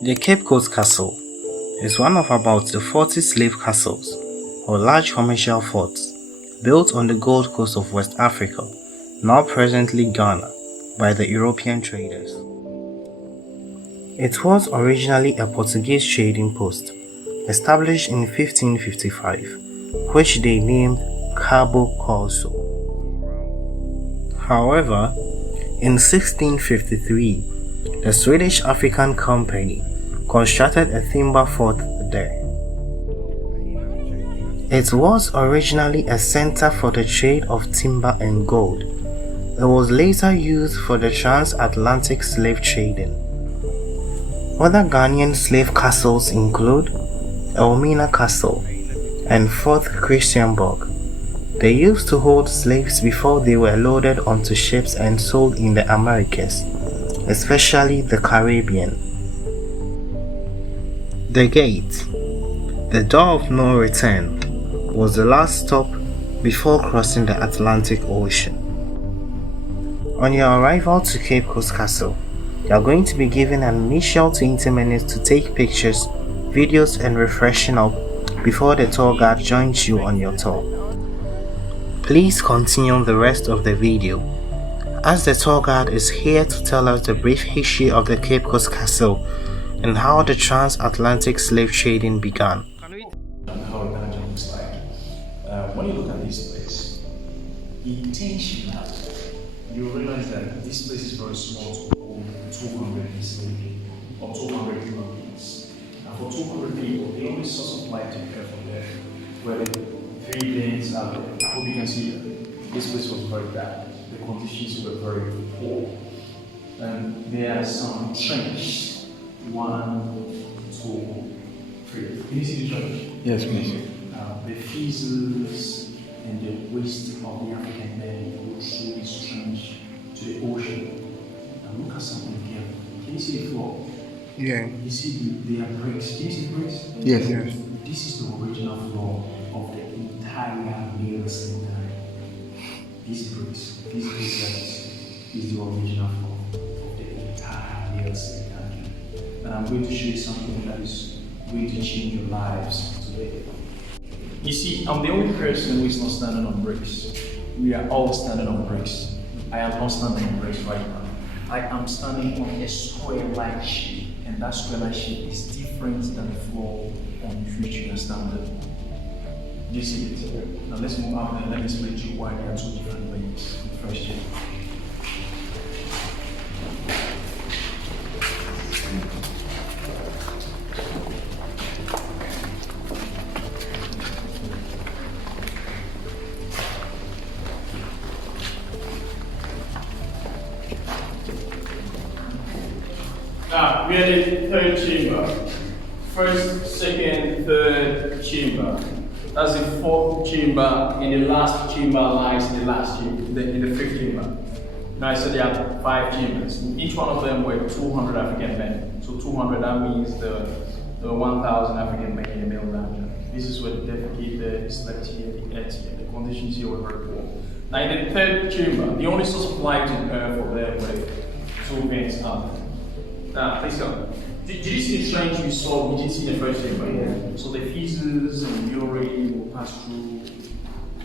The CapeCoastcastle is one of about 40 slave castles, or large commercial forts, built on the Gold Coast of West Africa, now presently Ghana, by the European traders. It was originally a Portuguese trading post, established in 1555, which they named Cabo Corso. However, in 1653, the Swedish African Company constructed a timber fort there. It was originally a center for the trade of timber and gold. It was later used for the transatlantic slave trading. Other Ghanaian slave castles include Elmina Castle and Fort Christiansborg. They used to hold slaves before they were loaded onto ships and sold in the Americas, especially the Caribbean. The Gate, the door of no return, was the last stop before crossing the Atlantic Ocean. On your arrival to CapeCoastcastle, you are going to be given an initial 20 minutes to take pictures, videos and refreshing up before the tour guide joins you on your tour. Please continue the rest of the video, as the tour guide is here to tell us the brief history of the CapeCoastcastle and how the transatlantic slave trading began. How Ghana looks like. When you look at this place, intentionally, you realize that this place is very small to hold 200 enslaved or 200 human beings. And for 200 people, the only source of life to care for them were the 3 bins out there. I hope you can see that this place was very bad. The conditions were very poor. And there are some trenches. 1, 2, 3. Can you see the trench? Yes, please. The feces and the waste of the African men go through this trench to the ocean. And look at something here. Can you see the floor? Yeah. You see there are bricks. Can you see the bricks? Yes, yes. This is the original floor of the entire male center. These bricks, is the original floor of the entire male center. And I'm going to show you something that is going to change your lives today. You see, I'm the only person who is not standing on bricks. We are all standing on bricks. I am not standing on bricks right now. I am standing on a square-like shape, and that square-like shape is different than the floor on which you are standing. Do you see it? Now let's move out and let me explain to you why there are 2 different ways. First shape. Now, we are the 3rd chamber. 1st, 2nd, 3rd chamber. That's the 4th chamber, and the last chamber lies in the last chamber, in the 5th chamber. Now, so there are 5 chambers. In each one of them were 200 African men. So 200, that means the 1,000 African men in the male dungeon. This is where the defecated, slept here, the ate here. The conditions here were very poor. Now, in the 3rd chamber, the only source of light on earth for them were 2 vents up. Now, please go. Did you see the trench we saw? We did see the 1st chamber. Yeah. So the feces and urine will pass through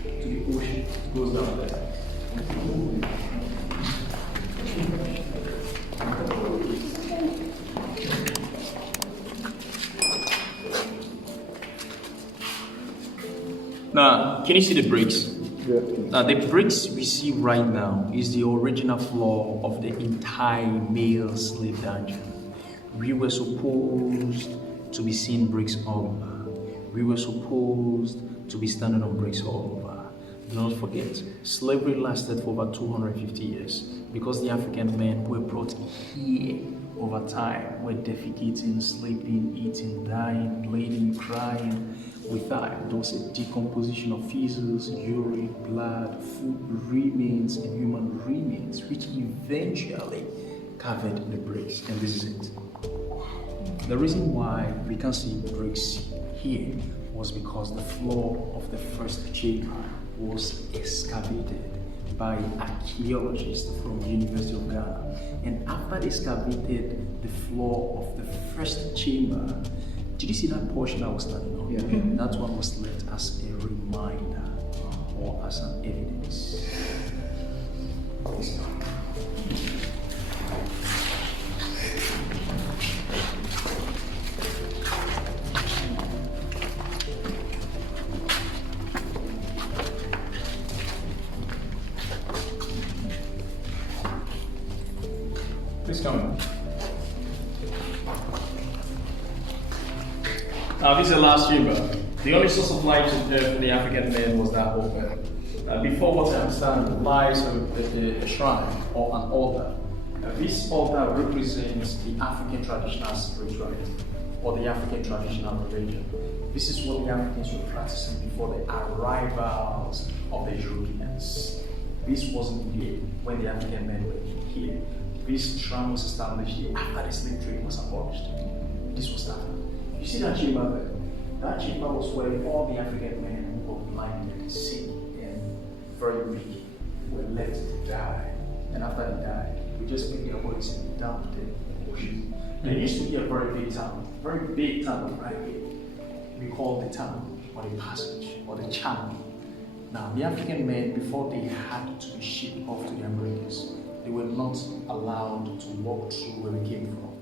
to the ocean. It goes down there. Now, can you see the bricks? Yeah. Now, the bricks we see right now is the original floor of the entire male slave dungeon. We were supposed to be seeing bricks all over. We were supposed to be standing on bricks all over. Do not forget, slavery lasted for over 250 years because the African men were brought here over time, were defecating, sleeping, eating, dying, bleeding, crying. With that, there was a decomposition of feces, urine, blood, food remains, and human remains, which eventually covered the bricks. And this is it. The reason why we can't see bricks here was because the floor of the 1st chamber was excavated by archaeologists from the University of Ghana. And after they excavated the floor of the first chamber, did you see that portion I was standing on? Yeah. That one was left as a reminder or as an evidence. Please come in. Now, this is the last chamber. The only source of light for the African men was that open. Before what I understand lies a shrine or an altar. This altar represents the African traditional spirituality or the African traditional religion. This is what the Africans were practicing before the arrivals of the Europeans. This wasn't here when the African men were here. This shrine was established here after the slave trade was abolished. This was after. You see that chamber there? That chamber was where all the African men who were blinded, sick, and very weak were left to die. And after they died, we just picked their bodies and dumped them in the ocean. There used to be a very big town right here. We call the town, or the passage, or the channel. Now, the African men, before they had to be shipped off to the Americas, they were not allowed to walk through where we came from.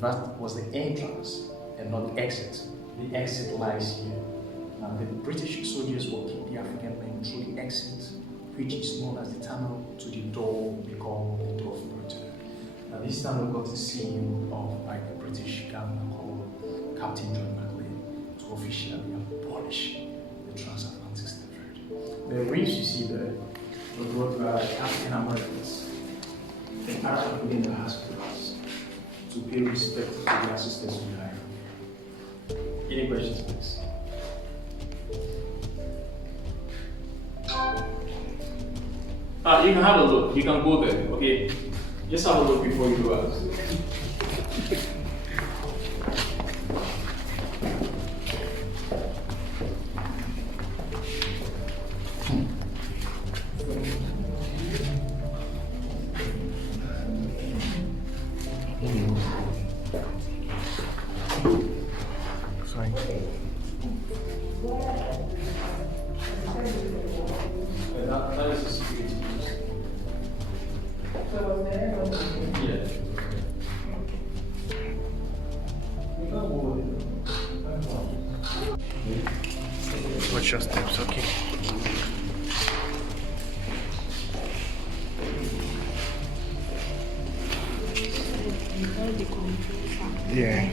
That was the entrance and not the exit. The exit lies here. Now, the British soldiers will keep the African men through the exit, which is known as the tunnel to the door we call the door of return. Now, this tunnel got the seal of like a British governor called Captain John McLean to officially abolish the transatlantic slave trade. The reefs you see there were brought by African Americans and Arabs within the hospitals to pay respect to the assistants we hire. Any questions, please? You can have a look. You can go there, okay? Just have a look before you go out. Sorry. That is a security post. Yeah. Watch your steps, okay? Yeah.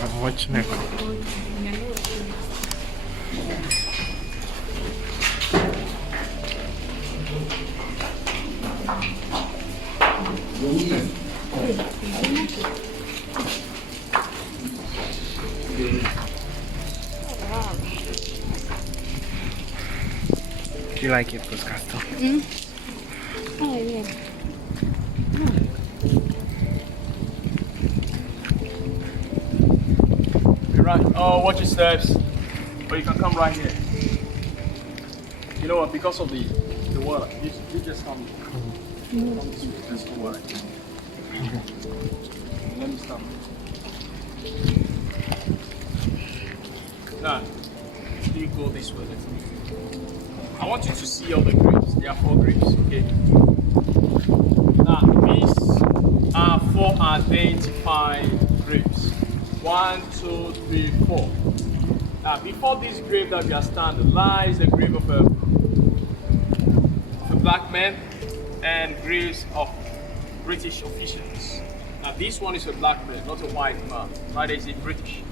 I'm watching it. Do you like it, Capecoastcastle? Oh, yeah. Right. Oh, watch your steps. But you can come right here. You know what? Because of the water, you just come this way. There's no water. Let me stop. Now, you go this way. I want you to see all the grapes. There are 4 grapes, okay? Now, these are 4 identified grapes. 1, 2, 3, 4. Now, before this grave that we are standing lies the grave of a black man and graves of British officials. Now, this one is a black man, not a white man. Neither is it British.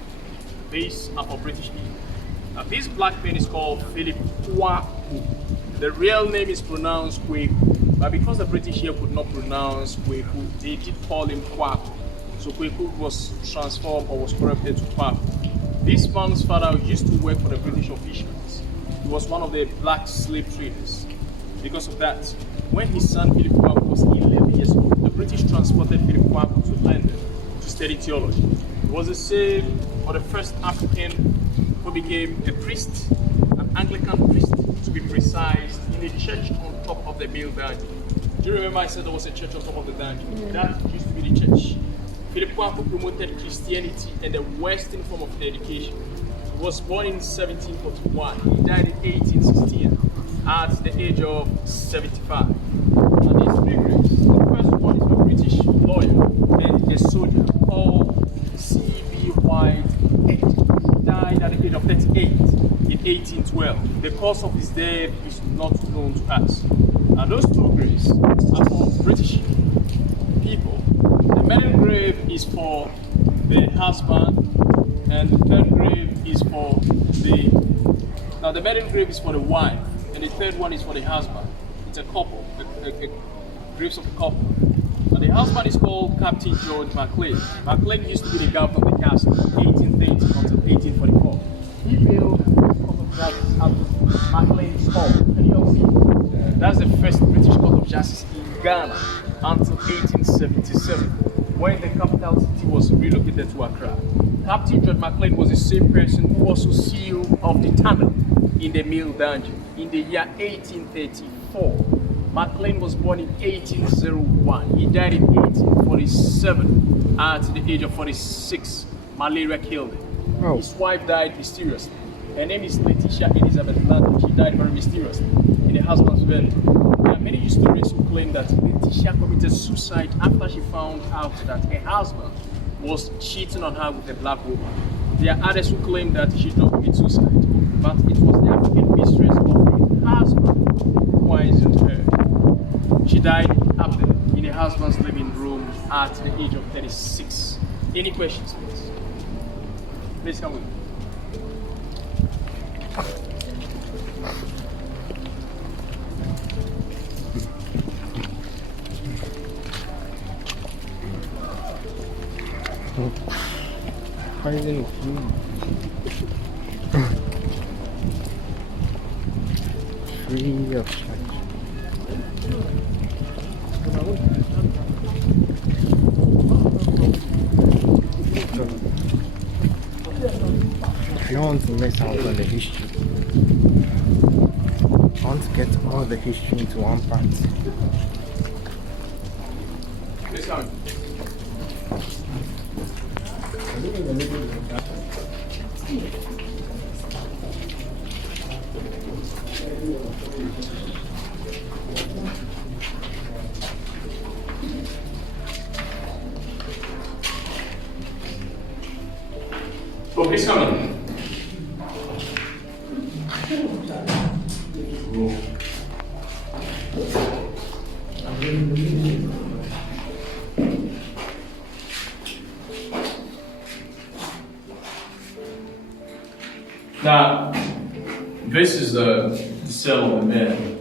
These are for British people. Now, this black man is called Philip Kwaku. The real name is pronounced Kweku, but because the British here could not pronounce Kweku, they did call him Kwaku. So Kweku was transformed or was corrupted to Kwaku. This man's father used to work for the British officials. He was one of the black slave traders. Because of that, when his son Philip Kwaku was 11 years old, the British transported Philip Kwaku to London to study theology. He was the same or the first African who became a priest, an Anglican priest to be precise, in a church on top of the male dungeon. Do you remember I said there was a church on top of the dungeon? That used to be the church. Philip Kwaku promoted Christianity and the Western form of education. He was born in 1741. He died in 1816 at the age of 75. And his three graves, the first one is a British lawyer and a soldier called C.B. Whitehead. He died at the age of 38 in 1812. The cause of his death is not known to us. And those two graves are for British people. The middle grave is for the husband, and the third grave is for the middle grave is for the wife, and the third one is for the husband. It's a couple, graves of a couple. Now the husband is called Captain George Maclean. Maclean used to be the governor of the castle from 1830 until 1844. He built the Court of Justice at Maclean's Hall. Can you all see? That's the first British Court of Justice in Ghana until 1877, when the capital city was relocated to Accra. Captain George Maclean was the same person who also sealed off the tunnel in the male dungeon in the year 1834. Maclean was born in 1801. He died in 1847 at the age of 46. Malaria killed him. Oh. His wife died mysteriously. Her name is Letitia Elizabeth London. She died very mysteriously in her husband's belly. There are many historians who claim that Letitia committed suicide after she found out that her husband was cheating on her with a black woman. There are others who claim that she did not commit suicide, but it was the African mistress of her husband who poisoned her. She died up there in her husband's living room at the age of 36. Any questions, please? Please come with me. Finding free of charge. I don't want to miss out on the history. I want to get all the history into one part. Please come. Oh, please come in. Now, this is the cell of the men.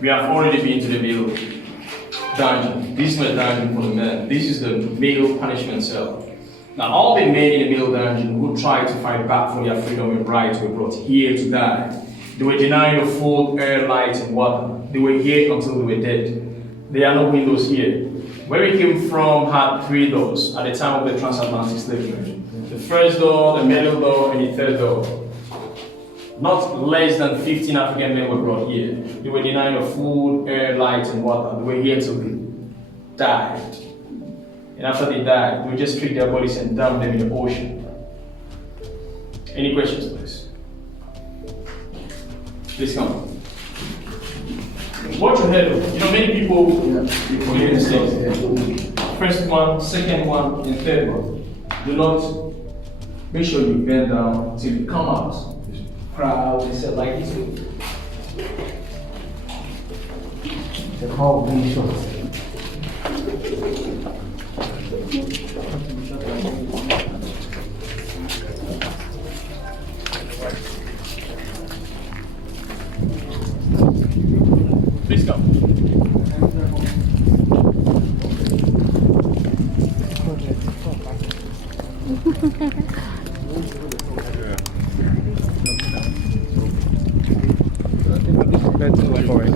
We have already been to the male dungeon. This is not a dungeon for the men. This is the male punishment cell. Now, all the men in the male dungeon who tried to fight back for their freedom and rights were brought here to die. They were denied of food, air, light, and water. They were here until they were dead. There are no windows here. Where we came from had 3 doors at the time of the transatlantic slave trade. The first door, the middle door, and the third door. Not less than 15 African men were brought here. They were denied of food, air, light, and water. They were here till they died. And after they died, we just picked their bodies and dumped them in the ocean. Any questions, please? Please come. What you heard of? You know, many people forget the same. First one, second one, and third one. Do not make sure you bend down till you come out. Crowd and stuff like this. The call will be short. Please come. Let's go for it.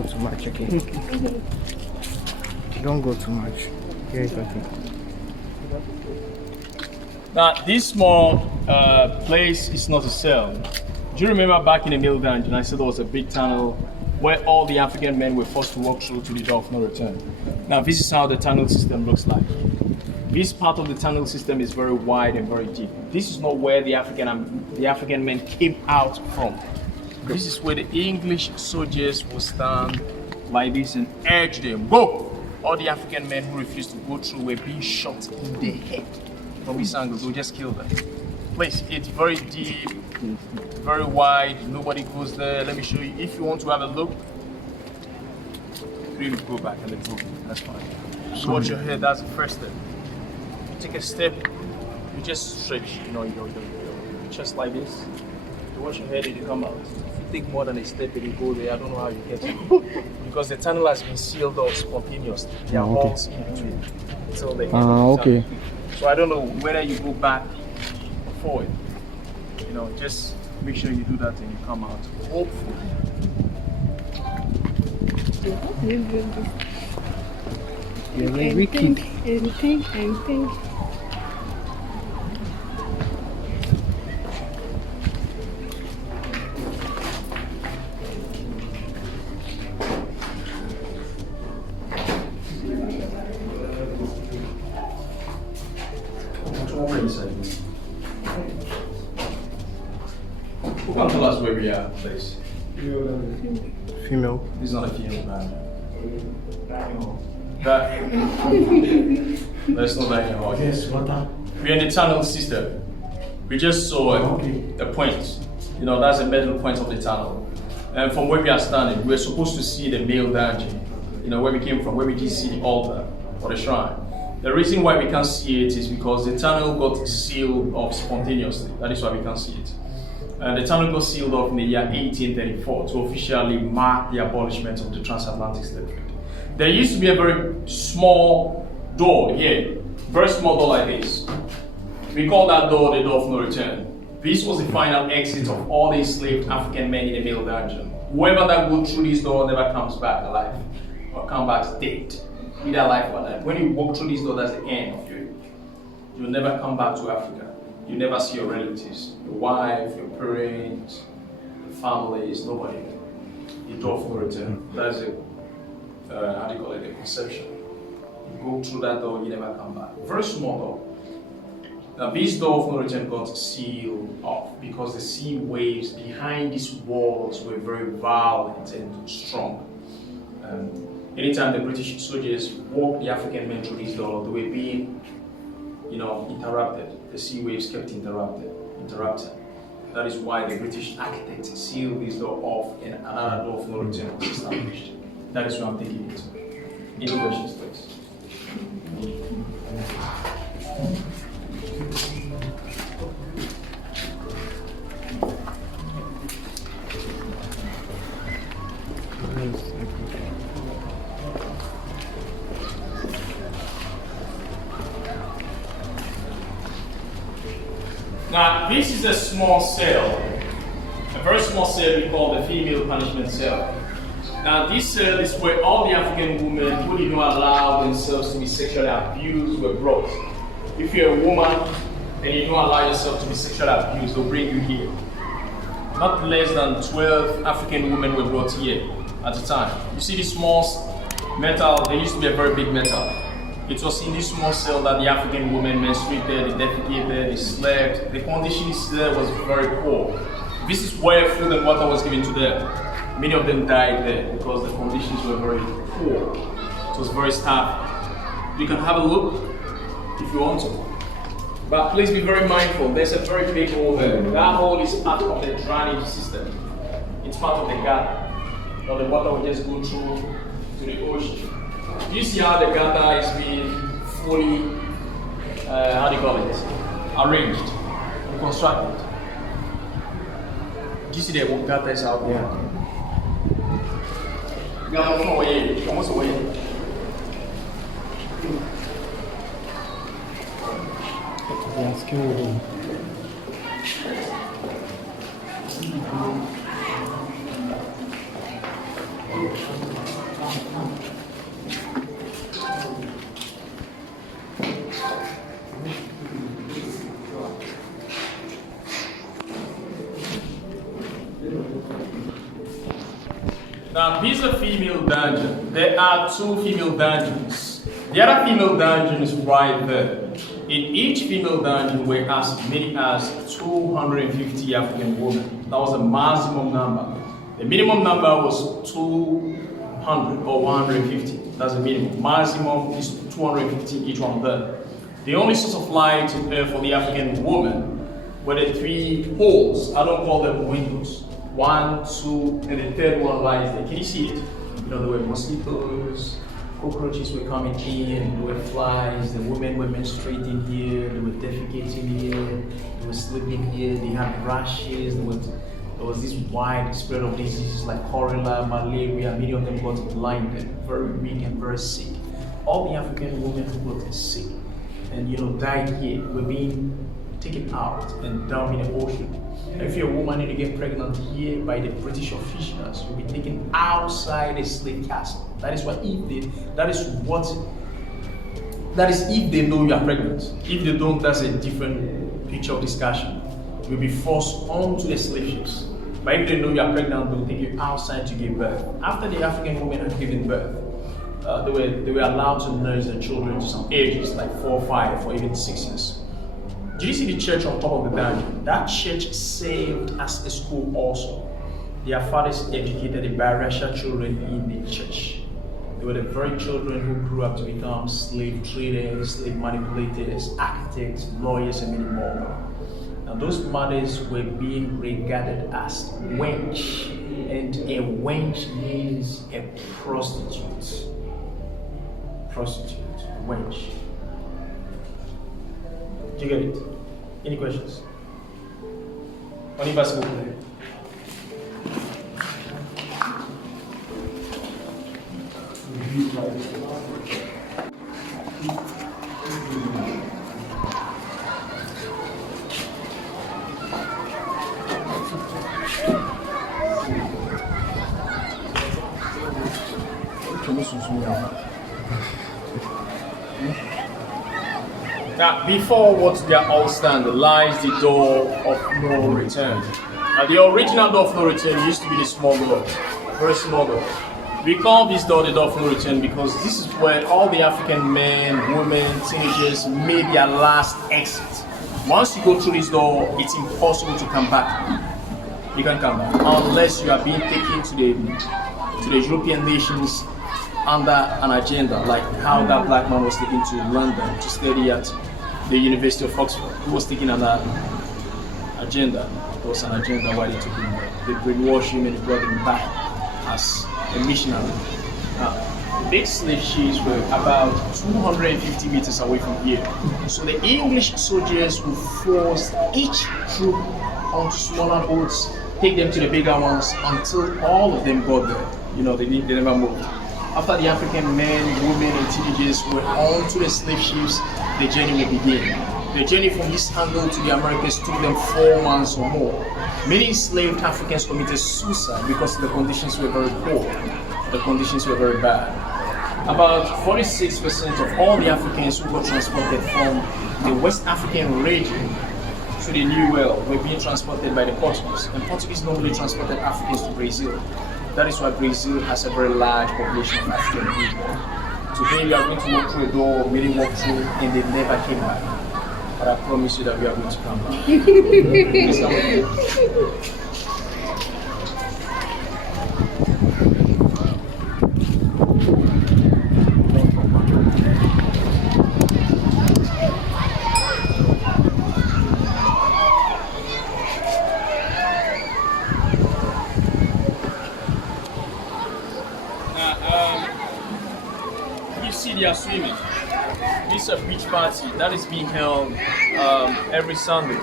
go too much, okay? Don't go too much. Yeah, it's okay. Now, this small place is not a cell. Do you remember back in the middle dungeon, I said there was a big tunnel where all the African men were forced to walk through to the door of no return? Now, this is how the tunnel system looks like. This part of the tunnel system is very wide and very deep. This is not where the African men came out from. This is where the English soldiers will stand like this and urge them, go! All the African men who refused to go through were being shot in the head. From this angle, they'll just kill them. Please, it's very deep, very wide, nobody goes there. Let me show you. If you want to have a look, really go back a little. That's fine. So watch your head, that's the first step. You take a step, you just stretch, your chest like this. You watch your head and you come out. If you take more than a step and you go there, I don't know how you get it. Because the tunnel has been sealed off spontaneously. There are holes in between. Until the end of the okay. tunnel. So I don't know whether you go back or forward. Just make sure you do that and you come out. Hopefully. You're very wicked. And think. Who can tell us where we are, please? Female. This is not a female band. That's not dining hall. Yes, water. We're in the tunnel system. We just saw a point. That's a middle point of the tunnel. And from where we are standing, we're supposed to see the male dungeon. Where we came from, where we did see the altar or the shrine. The reason why we can't see it is because the tunnel got sealed off spontaneously. That is why we can't see it. The tunnel got sealed off in the year 1834 to officially mark the abolishment of the transatlantic slave trade. There used to be a very small door here, very small door like this. We call that door the door of no return. This was the final exit of all the enslaved African men in the middle dungeon. Whoever that goes through this door never comes back alive or comes back dead, either alive or dead. When you walk through this door, that's the end of you. You'll never come back to Africa. You never see your relatives, your wife, your parents, your families, nobody. The door of no return. That's it. The conception. You go through that door, you never come back. Very small door. Now this door of no return got sealed off because the sea waves behind these walls were very violent and strong. Anytime the British soldiers walked the African men through this door, they were being, interrupted. The sea waves kept interrupting. That is why the British architects sealed this door off and another door of no return was established. That is where I'm taking it to. Any questions, please? Now, this is a small cell, a very small cell we call the female punishment cell. Now, this cell is where all the African women who did not allow themselves to be sexually abused were brought. If you're a woman and you don't allow yourself to be sexually abused, they'll bring you here. Not less than 12 African women were brought here at the time. You see this small metal, there used to be a very big metal. It was in this small cell that the African women menstruated, they defecated, they slept. The conditions there was very poor. This is where food and water was given to them. Many of them died there because the conditions were very poor. It was very starving. You can have a look if you want to. But please be very mindful, there's a very big hole there. That hole is part of the drainage system. It's part of the gutter. Now the water will just go through to the ocean. Do you see how the gutter is being fully, arranged and constructed? Do you see the gutter is out there? Gutter from away, almost away. This is a female dungeon. There are two female dungeons. The other female dungeon is right there. In each female dungeon were as many as 250 African women. That was the maximum number. The minimum number was 200 or 150. That's the minimum. Maximum is 250 each one there. The only source of light for the African woman were the three holes. I don't call them windows. 1, 2, and the third one lies there. Can you see it? You know, there were mosquitoes, cockroaches were coming in, there were flies, the women were menstruating here, they were defecating here, they were sleeping here, they had rashes, there was this wide spread of diseases like cholera, malaria, many of them got blinded, very weak and very sick. All the African women who got sick and died here were being taken out and down in the ocean. If you're a woman and you get pregnant here by the British officials, you'll be taken outside a slave castle. That is if they know you are pregnant. If they don't, that's a different picture of discussion. You'll be forced onto the slave ships. But if they know you are pregnant, they'll take you outside to give birth. After the African women had given birth, they were allowed to nurse their children to some ages, like 4, 5, or even 6 years. Did you see the church on top of the dungeon? That church served as a school also. Their fathers educated the biracial children in the church. They were the very children who grew up to become slave traders, slave manipulators, architects, lawyers, and many more. Now those mothers were being regarded as wench, and a wench means a prostitute. Prostitute, wench. Do you get it? Any questions? Only basketball player. Now, before what they are all stand lies the door of no return. Now, the original door of no return used to be the small door, very small door. We call this door the door of no return because this is where all the African men, women, teenagers made their last exit. Once you go through this door, it's impossible to come back. You can't come back unless you are being taken to the European nations under an agenda, like how that black man was taken to London to study at the University of Oxford. He was taken on that agenda. It was an agenda why they took him there. They brainwashed him and they brought him back as a missionary. Now, the big slave ships were about 250 meters away from here. So the English soldiers would force each troop onto smaller boats, take them to the bigger ones until all of them got there. They never moved. After the African men, women, and teenagers were onto the slave ships, the journey would begin. The journey from this angle to the Americas took them 4 months or more. Many enslaved Africans committed suicide because the conditions were very poor. The conditions were very bad. About 46% of all the Africans who got transported from the West African region to the New World were being transported by the Portuguese. And Portuguese normally transported Africans to Brazil. That is why Brazil has a very large population of African people. Today we are going to walk through a door, many walk through, and they never came back. But I promise you that we are going to come back. Please come with me. They are swimming. This is a beach party that is being held every Sunday.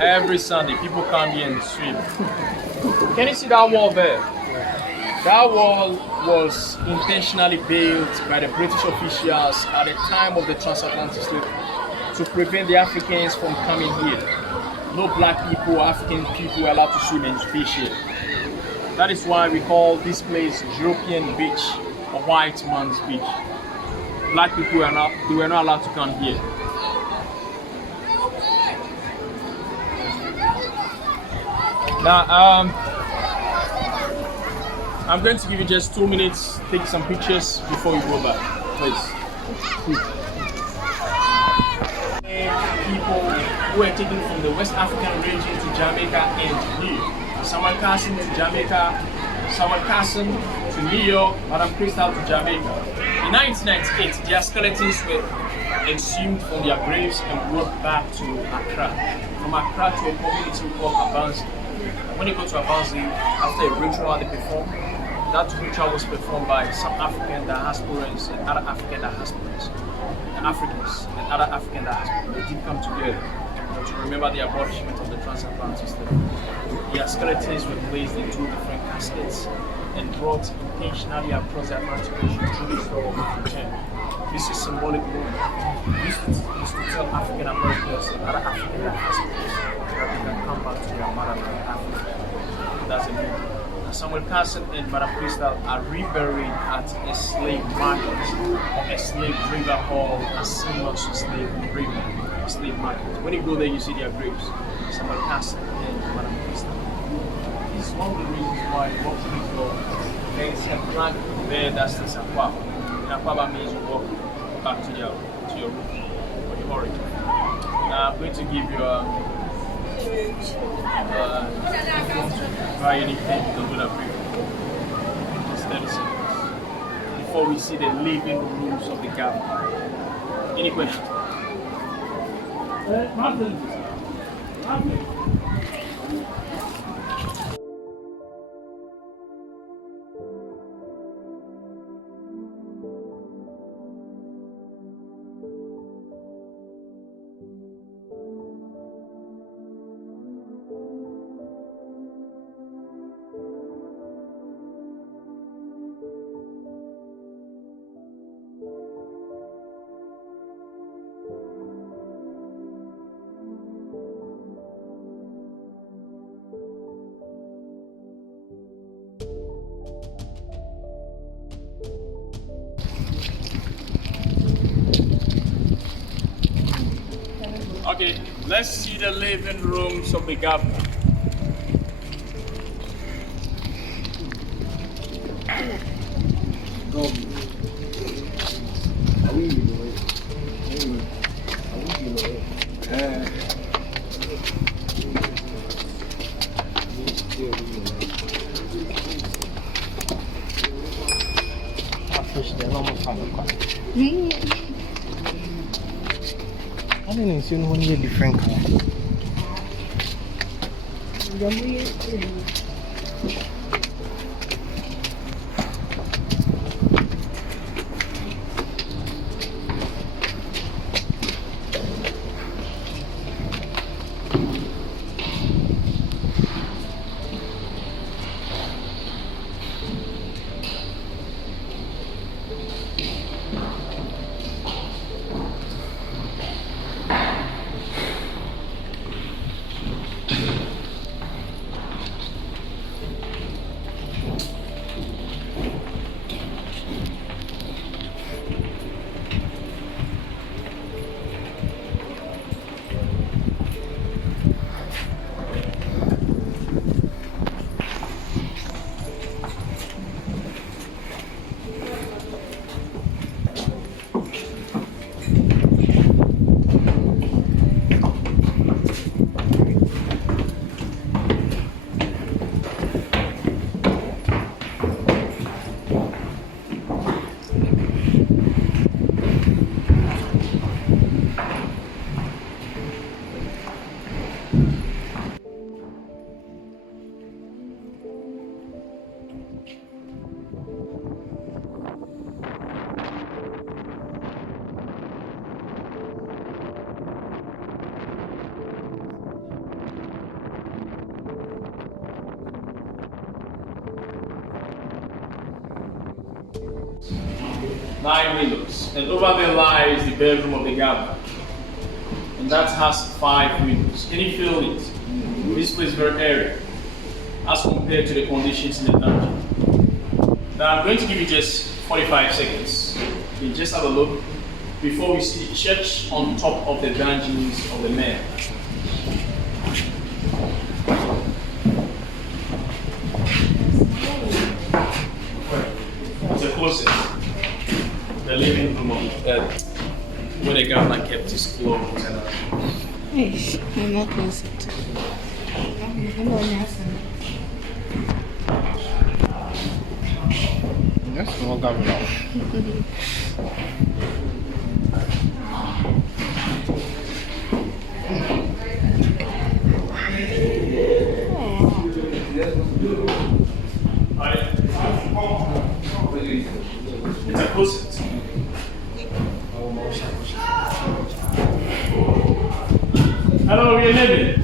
Every Sunday, people come here and swim. Can you see that wall there? That wall was intentionally built by the British officials at the time of the transatlantic slave to prevent the Africans from coming here. No black people or African people were allowed to swim and fish here. That is why we call this place European Beach, a white man's beach. Black people were not allowed to come here. Now, I'm going to give you just 2 minutes, take some pictures before we go back, please. People who are taken from the West African region to Jamaica and New York. Samuel Carson to Jamaica, Samuel Carson to New York, Madame Crystal to Jamaica. In 1998, their skeletons were exhumed from their graves and brought back to Accra. From Accra to a community called Abanzi. When you go to Abanzi, after a ritual they perform, that ritual was performed by some African diasporans and other African diasporans. The Africans and other African diasporans, they did come together to remember the abolishment of the transatlantic slave. Their skeletons were placed in 2 different caskets and brought intentionally across the Atlantic Ocean through the store of return. This is symbolic moment. This is to tell African Americans and other African diasporans that they can come back to their motherland, Africa. That's a meaning. Samuel Carson and Madame Crystal are reburied at a slave market or a slave river called a Simmons slave river, slave market. When you go there, you see their graves. Samuel Carson and Madame Crystal. This is one of the reasons why walking is your there is a flag there that says Akwaba. And Akwaba means you walk back to your root or your origin. Now I'm going to give you try anything to do that brief. Just 30 seconds. Before we see the living rooms of the government. Any questions? Okay, let's see the living rooms of the governor. I didn't see one year different color. Nine windows, and over there lies the bedroom of the governor, and that has 5 windows. Can you feel it? This place is very airy as compared to the conditions in the dungeon. Now I'm going to give you just 45 seconds. You just have a look before we see the church on top of the dungeons of the mayor. when the government kept his clothes and Eish, I'm not close to. I'm not answering. That's no governor. it's a closet. Hello, we are living.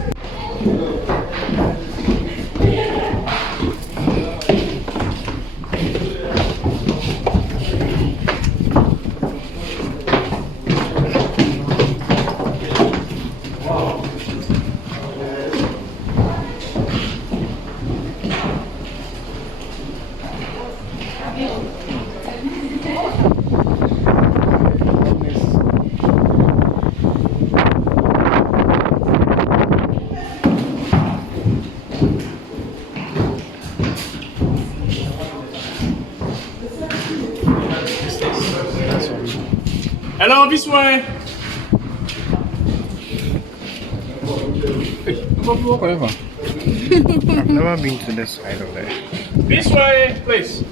Hello, this way. I've never been to this side of there. This way, please.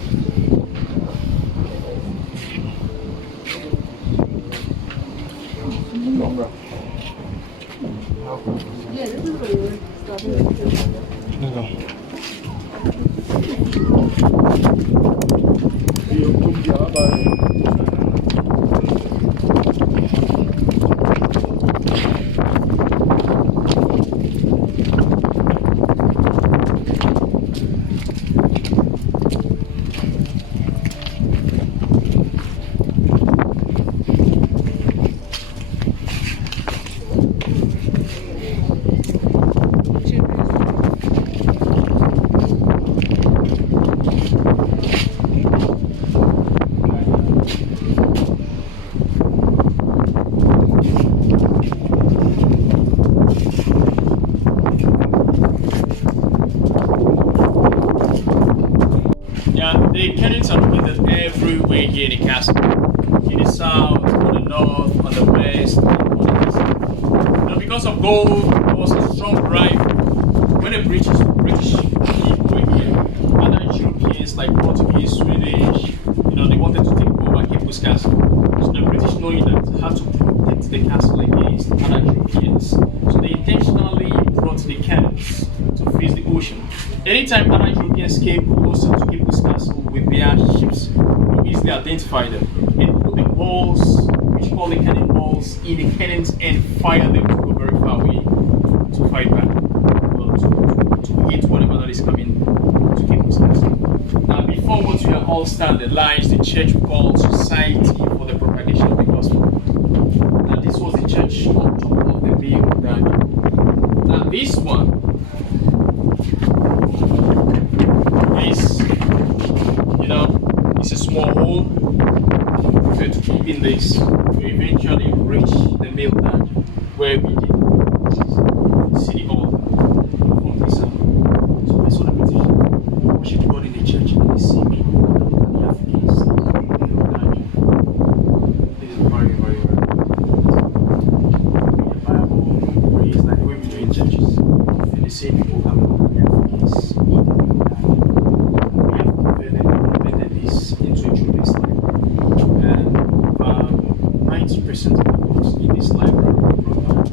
Let's go. Yeah, the cannons are located everywhere here in the castle. In the south, on the north, on the west, and on the east. Now, because of gold, there was a strong drive. When the British people were here, other Europeans like Portuguese, Swedish, they wanted to take over CapeCoastcastle. So the British, knowing that, had to protect the castle against other Europeans. So they intentionally brought the cannons to face the ocean. Anytime other Europeans came closer to CapeCoastcastle with their ships, we easily identify them and put the balls, which call the cannonballs, in the cannons and fire them to go very far away to fight back, to hit whatever that is coming to CapeCoastcastle. Now, before what we are all standing lies the Church called Society for the Propagation of the Gospel. Now, this was the church on top of the main dungeon. Now, this one is, it's a small hole. We're to keep in this to eventually reach the main dungeon where we did City Hall from this side. So that's what the British worship God in the church and the same people, the Africans, in the dungeon. This is very, very, very important. The Bible prays like the way we do in churches. And the same people come from the Africans in the dungeon. We have converted this into a true life. And 90% of the books in this library were brought back